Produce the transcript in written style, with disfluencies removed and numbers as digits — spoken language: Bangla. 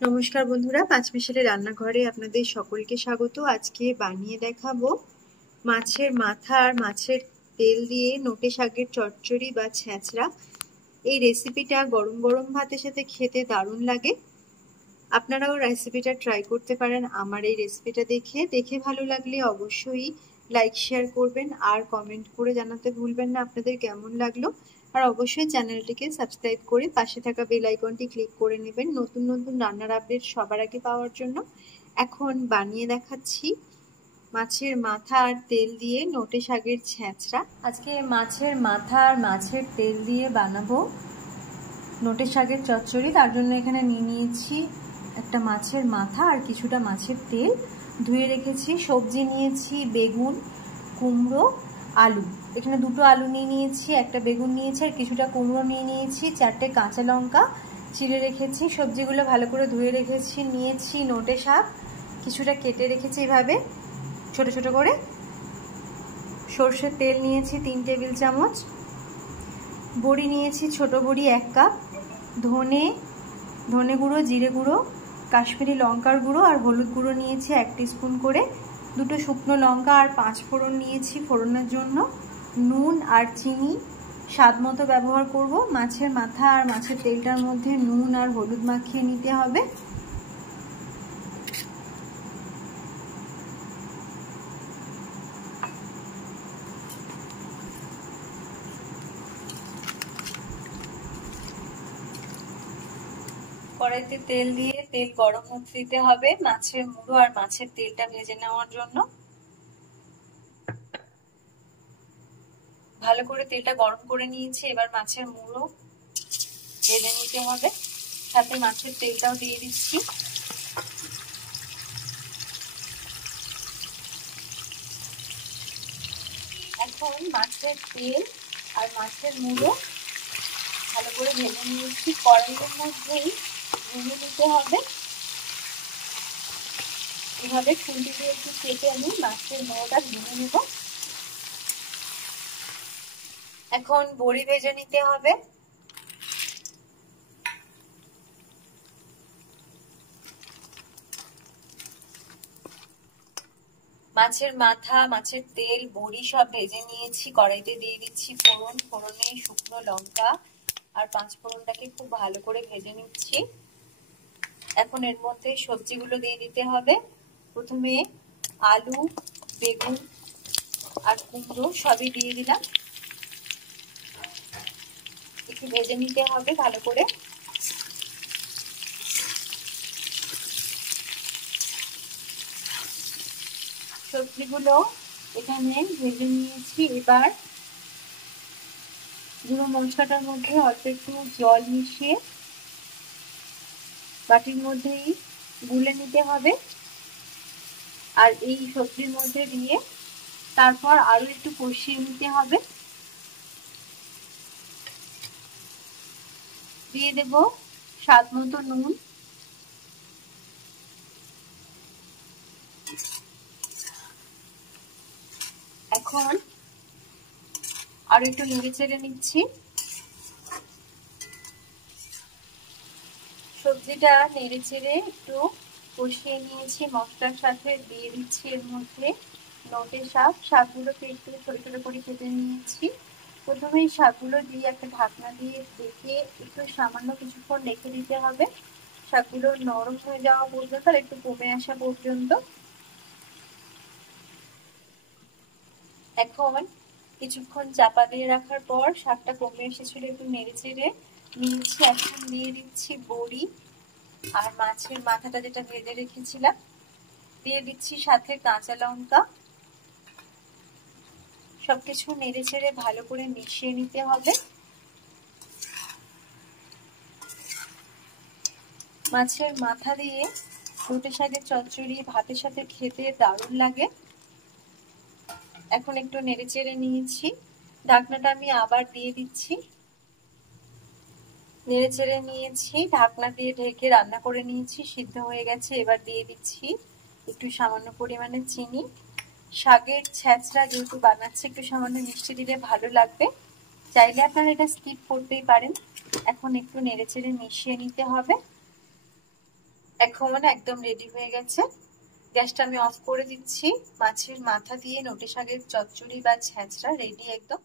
নমস্কার বন্ধুরা, পাঁচমিশালি রান্নাঘরে আপনাদের সকলকে স্বাগত। আজকে বানিয়ে দেখাবো মাছের মাথা আর মাছের তেল দিয়ে নোটে শাকের চচ্চড়ি বা ছ্যাঁচড়া। এই রেসিপিটা গরম গরম ভাতের সাথে খেতে দারুণ লাগে। আপনারাও রেসিপিটা ট্রাই করতে পারেন। আমার এই রেসিপিটা দেখে ভালো লাগলে অবশ্যই লাইক শেয়ার করবেন আর কমেন্ট করে জানাতে ভুলবেন না আপনাদের কেমন লাগলো। আর অবশ্যই চ্যানেলটিকে সাবস্ক্রাইব করে পাশে থাকা বেল আইকনটি ক্লিক করে নেবেন নতুন নতুন রান্নার আপডেট সবার আগে পাওয়ার জন্য। এখন বানিয়ে দেখাচ্ছি মাছের মাথা আর তেল দিয়ে নোটে শাকের ছ্যাঁচড়া। আজকে মাছের মাথা আর মাছের তেল দিয়ে বানাবো নোটে শাকের চচ্চড়ি। তার জন্য এখানে নিয়ে নিয়েছি একটা মাছের মাথা আর কিছুটা মাছের তেল ধুয়ে রেখেছি। সবজি নিয়েছি বেগুন, কুমড়ো, আলু। এখানে দুটো আলু নিয়ে নিয়েছি, একটা বেগুন নিয়েছি আর কিছুটা কুমড়ো নিয়ে নিয়েছি, 4টে কাঁচা লঙ্কা চিড়ে রেখেছি। সবজিগুলো ভালো করে ধুয়ে রেখেছি। নিয়েছি নোটে শাক, কিছুটা কেটে রেখেছি এভাবে ছোট ছোট করে। সর্ষের তেল নিয়েছি 3 টেবিল চামচ। বড়ি নিয়েছি ছোট বড়ি 1 কাপ। ধনে গুঁড়ো, জিরে গুঁড়ো, কাশ্মীরি লঙ্কার গুঁড়ো আর হলুদ গুঁড়ো নিয়েছি 1 টিস্পুন করে। দুটো শুকনো লঙ্কা আর 5 ফোড়ন নিয়েছি ফোড়নের জন্য। নুন আর চিনি স্বাদ মতো ব্যবহার করব। মাছের মাথা আর মাছের তেলটার মধ্যে নুন আর হলুদ মাখিয়ে নিতে হবে। কড়াইতে তেল দিয়ে তেল গরম হতে দিতে হবে মাছের মুড়ো আর মাছের তেলটা ভেজে নেওয়ার জন্য। ভালো করে তেলটা গরম করে নিয়েছি। এবার মাছের মুড়ো ভেজে নিতে হবে, সাথে মাছের তেলটাও দিয়ে দিচ্ছি। এখন মাছের তেল আর মাছের মুড়ো ভালো করে ভেজে নিয়েছি। কড়াইয়ের মধ্যেই ভেজে নিতে হবে। এভাবে খুন্তি দিয়ে একটু কেটে আমি মাছের মুড়োটা ভেজে নেব। এখন বড়ি ভেজে নিতে হবে। মাছের মাথা, মাছের তেল, বড়ি সব ভেজে নিয়েছি। কড়াইতে দিয়ে দিচ্ছি ফোড়ন। ফোড়নে শুকনো লঙ্কা আর 5 ফোড়নটাকে খুব ভালো করে ভেজে নিচ্ছি। এখন এর মধ্যে সবজিগুলো দিয়ে দিতে হবে। প্রথমে আলু, বেগুন আর কুমড়ো সবই দিয়ে দিলাম। একটু ভেজে নিতে হবে ভালো করে। সবজিগুলো এখানে ভেজে নিয়েছি। এবার গুঁড়ো মশলাটার মধ্যে অল্প একটু জল মিশিয়ে বাটির মধ্যেই গুলে নিতে হবে আর এই সবজির মধ্যে দিয়ে তারপর আরো একটু কষিয়ে নিতে হবে। দিয়ে দেব স্বাদ মতো নুন। এখন আরো একটু নেড়ে চেড়ে নিচ্ছি। সবজিটা নেড়ে চেড়ে একটু কষিয়ে নিয়েছি মশলার সাথে। দিয়ে দিচ্ছি এর মধ্যে নোটে শাক। শাকগুলোকে একটু ছোট ছোট করে কেটে নিয়েছি। প্রথমে এই শাকগুলো দিয়ে একটা ঢাকনা দিয়ে ঢেকে একটু সামান্য কিছুক্ষণ রেখে দিতে হবে, শাকগুলো নরম হয়ে যাওয়া পর্যন্ত আর একটু কমে আসা পর্যন্ত। এখন কিছুক্ষণ চাপা দিয়ে রাখার পর শাকটা কমে এসেছিল, একটু নেড়ে চেড়ে নিয়েছি। এখন দিয়ে দিচ্ছি বড়ি আর মাছের মাথাটা যেটা ভেজে রেখেছিলাম দিয়ে দিচ্ছি, সাথে কাঁচা লঙ্কা। সবকিছু নেড়ে চেড়ে ভালো করে মিশিয়ে নিতে হবে। মাছের মাথা দিয়ে নোটে শাকের চচ্চড়ি ভাতের সাথে খেতে দারুণ লাগে। এখন একটু নেড়ে চেড়ে নিয়েছি। ঢাকনাটা আমি আবার দিয়ে দিচ্ছি। নেড়ে চেড়ে নিয়েছি, ঢাকনা দিয়ে ঢেকে রান্না করে নিয়েছি। সিদ্ধ হয়ে গেছে। এবার দিয়ে দিচ্ছি একটু সামান্য পরিমাণে চিনি। শাকের ছ্যাঁচড়া যেহেতু বানাচ্ছে, একটু সামান্য মিষ্টি দিলে ভালো লাগবে। চাইলে আপনারা এটা স্কিপ করতেই পারেন। এখন একটু নেড়ে চেড়ে মিশিয়ে নিতে হবে। এখন একদম রেডি হয়ে গেছে। গ্যাসটা আমি অফ করে দিচ্ছি। মাছের মাথা দিয়ে নোটে শাকের চচ্চড়ি বা ছ্যাঁচড়া রেডি একদম।